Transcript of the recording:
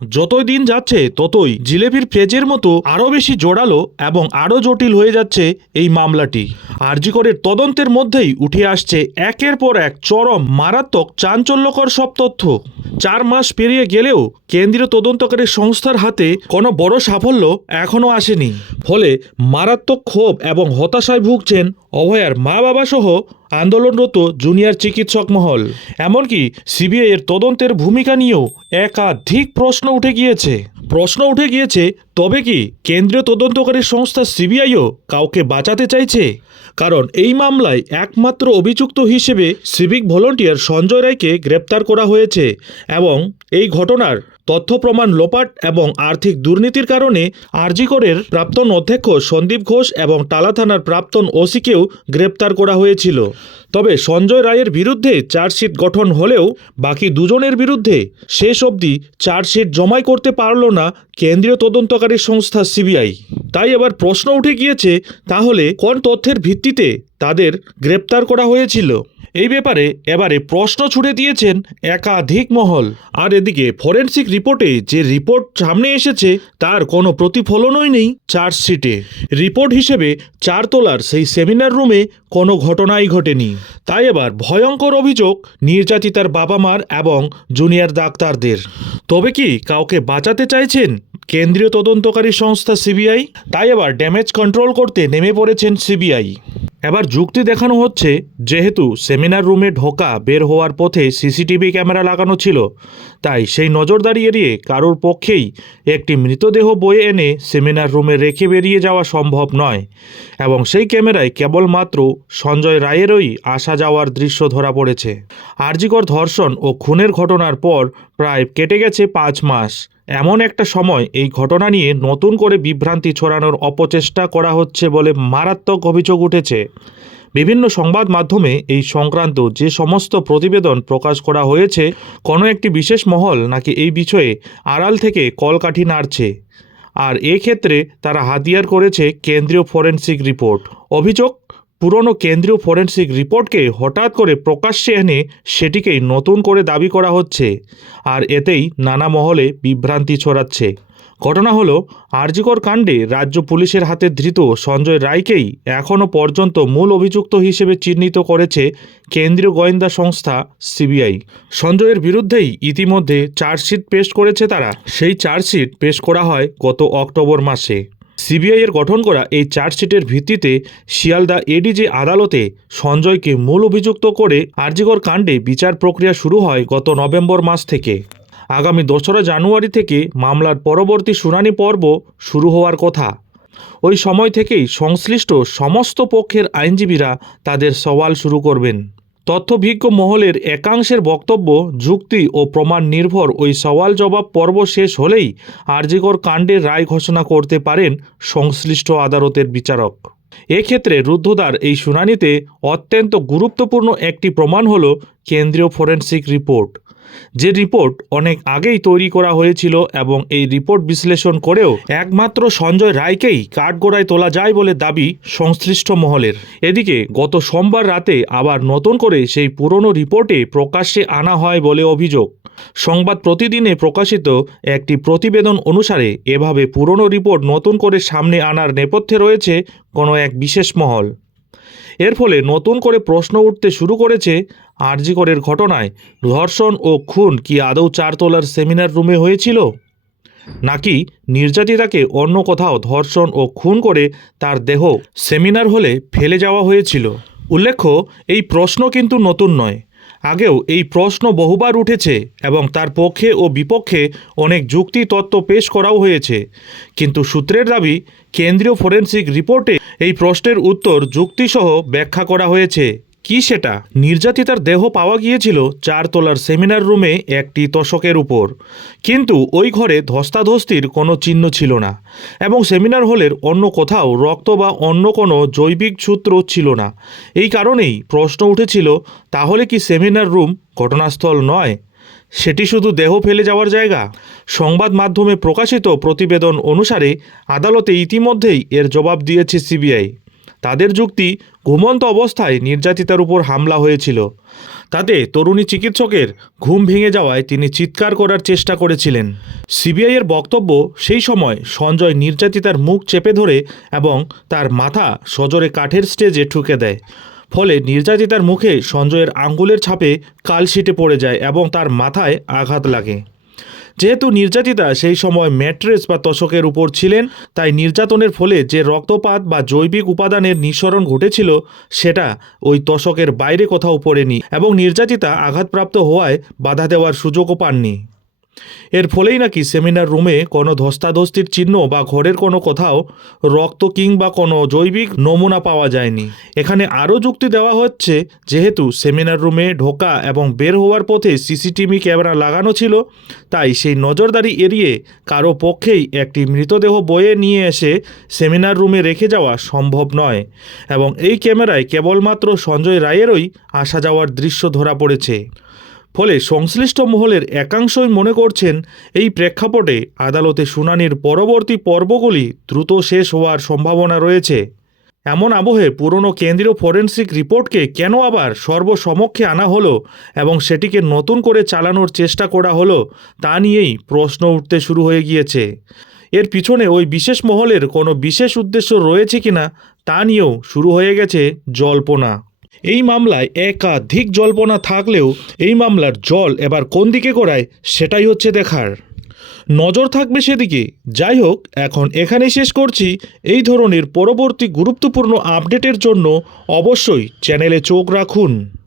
যতই দিন যাচ্ছে, ততই জিলেপির পেজের মতো আরও বেশি জোরালো এবং আরও জটিল হয়ে যাচ্ছে এই মামলাটি। আরজিকরের তদন্তের মধ্যেই উঠে আসছে একের পর এক চরম মারাত্মক চাঞ্চল্যকর সব তথ্য। চার মাস পেরিয়ে গেলেও কেন্দ্রীয় তদন্তকারী সংস্থার হাতে কোনো বড় সাফল্য এখনও আসেনি। ফলে মারাত্মক ক্ষোভ এবং হতাশায় ভুগছেন অভয়ার মা বাবা সহ আন্দোলনরত জুনিয়র চিকিৎসক মহল। এমনকি সিবিআই এর তদন্তের ভূমিকা নিয়েও একাধিক প্রশ্ন উঠে গিয়েছে। প্রশ্ন উঠে গিয়েছে, তবে কি কেন্দ্রীয় তদন্তকারী সংস্থা সিবিআইও কাউকে বাঁচাতে চাইছে? কারণ এই মামলায় একমাত্র অভিযুক্ত হিসেবে সিভিক ভলন্টিয়ার সঞ্জয় রায়কে গ্রেপ্তার করা হয়েছে এবং এই ঘটনার তথ্য প্রমাণ লোপাট এবং আর্থিক দুর্নীতির কারণে আরজিকরের প্রাক্তন অধ্যক্ষ সন্দীপ ঘোষ এবং টালা থানার প্রাক্তন ওসিকেও গ্রেপ্তার করা হয়েছিল। তবে সঞ্জয় রায়ের বিরুদ্ধে চার্জশিট গঠন হলেও বাকি দুজনের বিরুদ্ধে শেষ অবধি চার্জশিট জমাই করতে পারল না কেন্দ্রীয় তদন্তকারী সংস্থা সিবিআই। তাই এবার প্রশ্ন উঠে গিয়েছে, তাহলে কোন তথ্যের ভিত্তিতে তাদের গ্রেপ্তার করা হয়েছিল? এই ব্যাপারে এবারে প্রশ্ন ছুড়ে দিয়েছেন একাধিক মহল। আর এদিকে ফরেনসিক রিপোর্টে যে রিপোর্ট সামনে এসেছে, তার কোনো প্রতিফলনই নেই চার্জশিটে। রিপোর্ট হিসেবে চারতলার সেই সেমিনার রুমে কোনো ঘটনাই ঘটেনি। তাই এবার ভয়ঙ্কর অভিযোগ নির্যাতিতার বাবা মার এবং জুনিয়র ডাক্তারদের। তবে কি কাউকে বাঁচাতে চাইছেন কেন্দ্রীয় তদন্তকারী সংস্থা সিবিআই? তাই এবার ড্যামেজ কন্ট্রোল করতে নেমে পড়েছেন সিবিআই। এবার যুক্তি দেখানো হচ্ছে, যেহেতু সেমিনার রুমে ঢোকা বের হওয়ার পথে সিসিটিভি ক্যামেরা লাগানো ছিল, তাই সেই নজরদারি এড়িয়ে কারোর পক্ষেই একটি মৃতদেহ বয়ে এনে সেমিনার রুমে রেখে বেরিয়ে যাওয়া সম্ভব নয়, এবং সেই ক্যামেরায় কেবলমাত্র সঞ্জয় রায়েরই আসা যাওয়ার দৃশ্য ধরা পড়েছে। আরজিকর ধর্ষণ ও খুনের ঘটনার পর প্রায় কেটে গেছে পাঁচ মাস। এমন একটা সময় এই ঘটনা নিয়ে নতুন করে বিভ্রান্তি ছড়ানোর অপচেষ্টা করা হচ্ছে বলে মারাত্মক অভিযোগ উঠেছে। বিভিন্ন সংবাদ মাধ্যমে এই সংক্রান্ত যে সমস্ত প্রতিবেদন প্রকাশ করা হয়েছে, কোনো একটি বিশেষ মহল নাকি এই বিষয়ে আড়াল থেকে কলকাঠি নাড়ছে। আর এক্ষেত্রে তারা হাতিয়ার করেছে কেন্দ্রীয় ফরেন্সিক রিপোর্ট। অভিযোগ পুরনো কেন্দ্রীয় ফরেনসিক রিপোর্টকে হঠাৎ করে প্রকাশ্যে এনে সেটিকেই নতুন করে দাবি করা হচ্ছে আর এতেই নানা মহলে বিভ্রান্তি ছড়াচ্ছে। ঘটনা হলো, আরজিকর কাণ্ডে রাজ্য পুলিশের হাতে ধৃত সঞ্জয় রায়কেই এখনও পর্যন্ত মূল অভিযুক্ত হিসেবে চিহ্নিত করেছে কেন্দ্রীয় গোয়েন্দা সংস্থা সিবিআই। সঞ্জয়ের বিরুদ্ধেই ইতিমধ্যে চার্জশিট পেশ করেছে তারা। সেই চার্জশিট পেশ করা হয় গত অক্টোবর মাসে। সিবিআই এর গঠন করা এই চার্জশিটের ভিত্তিতে শিয়ালদা এডিজি আদালতে সঞ্জয়কে মূল অভিযুক্ত করে আরজিকর কাণ্ডে বিচার প্রক্রিয়া শুরু হয় গত নভেম্বর মাস থেকে। আগামী দোসরা জানুয়ারি থেকে মামলার পরবর্তী শুনানি পর্ব শুরু হওয়ার কথা। ওই সময় থেকেই সংশ্লিষ্ট সমস্ত পক্ষের আইনজীবীরা তাদের সওয়াল শুরু করবেন। তথ্যভিজ্ঞ মহলের একাংশের বক্তব্য, যুক্তি ও প্রমাণ নির্ভর ওই সওয়াল জবাব পর্ব শেষ হলেই আরজিকর কাণ্ডের রায় ঘোষণা করতে পারেন সংশ্লিষ্ট আদালতের বিচারক। এক্ষেত্রে রুদ্ধদ্বার এই শুনানিতে অত্যন্ত গুরুত্বপূর্ণ একটি প্রমাণ হল কেন্দ্রীয় ফরেনসিক রিপোর্ট। যে রিপোর্ট অনেক আগেই তৈরি করা হয়েছিল এবং এই রিপোর্ট বিশ্লেষণ করেও একমাত্র সঞ্জয় রায়কেই কাঠগোড়ায় তোলা যায় বলে দাবি সংশ্লিষ্ট মহলের। এদিকে গত সোমবার রাতে আবার নতুন করে সেই পুরনো রিপোর্টে প্রকাশ্যে আনা হয় বলে অভিযোগ। সংবাদ প্রতিদিনে প্রকাশিত একটি প্রতিবেদন অনুসারে এভাবে পুরনো রিপোর্ট নতুন করে সামনে আনার নেপথ্যে রয়েছে কোনো এক বিশেষ মহল। এর ফলে নতুন করে প্রশ্ন উঠতে শুরু করেছে আরজিকরের ঘটনায়। ধর্ষণ ও খুন কি আদৌ চারতলার সেমিনার রুমে হয়েছিল? নাকি নির্যাতিতাকে অন্য কোথাও ধর্ষণ ও খুন করে তার দেহ সেমিনার হলে ফেলে যাওয়া হয়েছিল? উল্লেখ্য, এই প্রশ্ন কিন্তু নতুন নয়। আগেও এই প্রশ্ন বহুবার উঠেছে এবং তার পক্ষে ও বিপক্ষে অনেক যুক্তি তত্ত্ব পেশ করাও হয়েছে। কিন্তু সূত্রের দাবি, কেন্দ্রীয় ফরেন্সিক রিপোর্টে এই প্রশ্নের উত্তর যুক্তিসহ ব্যাখ্যা করা হয়েছে। কি সেটা? নির্যাতিতার দেহ পাওয়া গিয়েছিল চারতলার সেমিনার রুমে একটি তোষকের উপর। কিন্তু ওই ঘরে ধস্তাধস্তির কোনো চিহ্ন ছিল না এবং সেমিনার হলের অন্য কোথাও রক্ত বা অন্য কোনো জৈবিক সূত্র ছিল না। এই কারণেই প্রশ্ন উঠেছিল, তাহলে কি সেমিনার রুম ঘটনাস্থল নয়? সেটি শুধু দেহ ফেলে যাওয়ার জায়গা? সংবাদ মাধ্যমে প্রকাশিত প্রতিবেদন অনুসারে আদালতে ইতিমধ্যেই এর জবাব দিয়েছে সিবিআই। তাদের যুক্তি ঘুমন্ত অবস্থায় নির্যাতিতার উপর হামলা হয়েছিল। তাতে তরুণী চিকিৎসকের ঘুম ভেঙে যাওয়ায় তিনি চিৎকার করার চেষ্টা করেছিলেন। সিবিআইয়ের বক্তব্য সেই সময় সঞ্জয় নির্যাতিতার মুখ চেপে ধরে এবং তার মাথা সজোরে কাঠের স্টেজে ঠুকে দেয়। ফলে নির্যাতিতার মুখে সঞ্জয়ের আঙ্গুলের ছাপে কালশিটে পড়ে যায় এবং তার মাথায় আঘাত লাগে। যেহেতু নির্যাতিতা, সেই সময় ম্যাট্রেস বা তশকের উপর ছিলেন, তাই নির্যাতনের ফলে যে রক্তপাত বা জৈবিক উপাদানের নিঃসরণ ঘটেছিল, সেটা ওই তশকের বাইরে কোথাও পড়েনি এবং নির্যাতিতা আঘাতপ্রাপ্ত হওয়ায় বাধা দেওয়ার সুযোগও পাননি। এর ফলেই নাকি সেমিনার রুমে কোনো ধস্তাধস্তির চিহ্ন বা ঘরের কোনো কোথাও রক্ত কিংবা কোনো জৈবিক নমুনা পাওয়া যায়নি। এখানে আরও যুক্তি দেওয়া হচ্ছে, যেহেতু সেমিনার রুমে ঢোকা এবং বের হওয়ার পথে সিসিটিভি ক্যামেরা লাগানো ছিল, তাই সেই নজরদারি এড়িয়ে কারও পক্ষেই একটি মৃতদেহ বয়ে নিয়ে এসে সেমিনার রুমে রেখে যাওয়া সম্ভব নয় এবং এই ক্যামেরায় কেবলমাত্র সঞ্জয় রায়েরই আসা যাওয়ার দৃশ্য ধরা পড়েছে। ফলে সংশ্লিষ্ট মহলের একাংশই মনে করছেন এই প্রেক্ষাপটে আদালতে শুনানির পরবর্তী পর্বগুলি দ্রুত শেষ হওয়ার সম্ভাবনা রয়েছে। এমন আবহে পুরনো কেন্দ্রীয় ফরেন্সিক রিপোর্টকে কেন আবার সর্বসমক্ষে আনা হলো এবং সেটিকে নতুন করে চালানোর চেষ্টা করা হলো তা নিয়েই প্রশ্ন উঠতে শুরু হয়ে গিয়েছে। এর পিছনে ওই বিশেষ মহলের কোনো বিশেষ উদ্দেশ্য রয়েছে কিনা তা নিয়েও শুরু হয়ে গেছে জল্পনা। এই মামলায় একাধিক জল্পনা থাকলেও এই মামলার জল এবার কোন দিকে করায় সেটাই হচ্ছে দেখার। নজর থাকবে সেদিকে। যাই হোক, এখন এখানেই শেষ করছি। এই ধরনের পরবর্তী গুরুত্বপূর্ণ আপডেটের জন্য অবশ্যই চ্যানেলে চোখ রাখুন।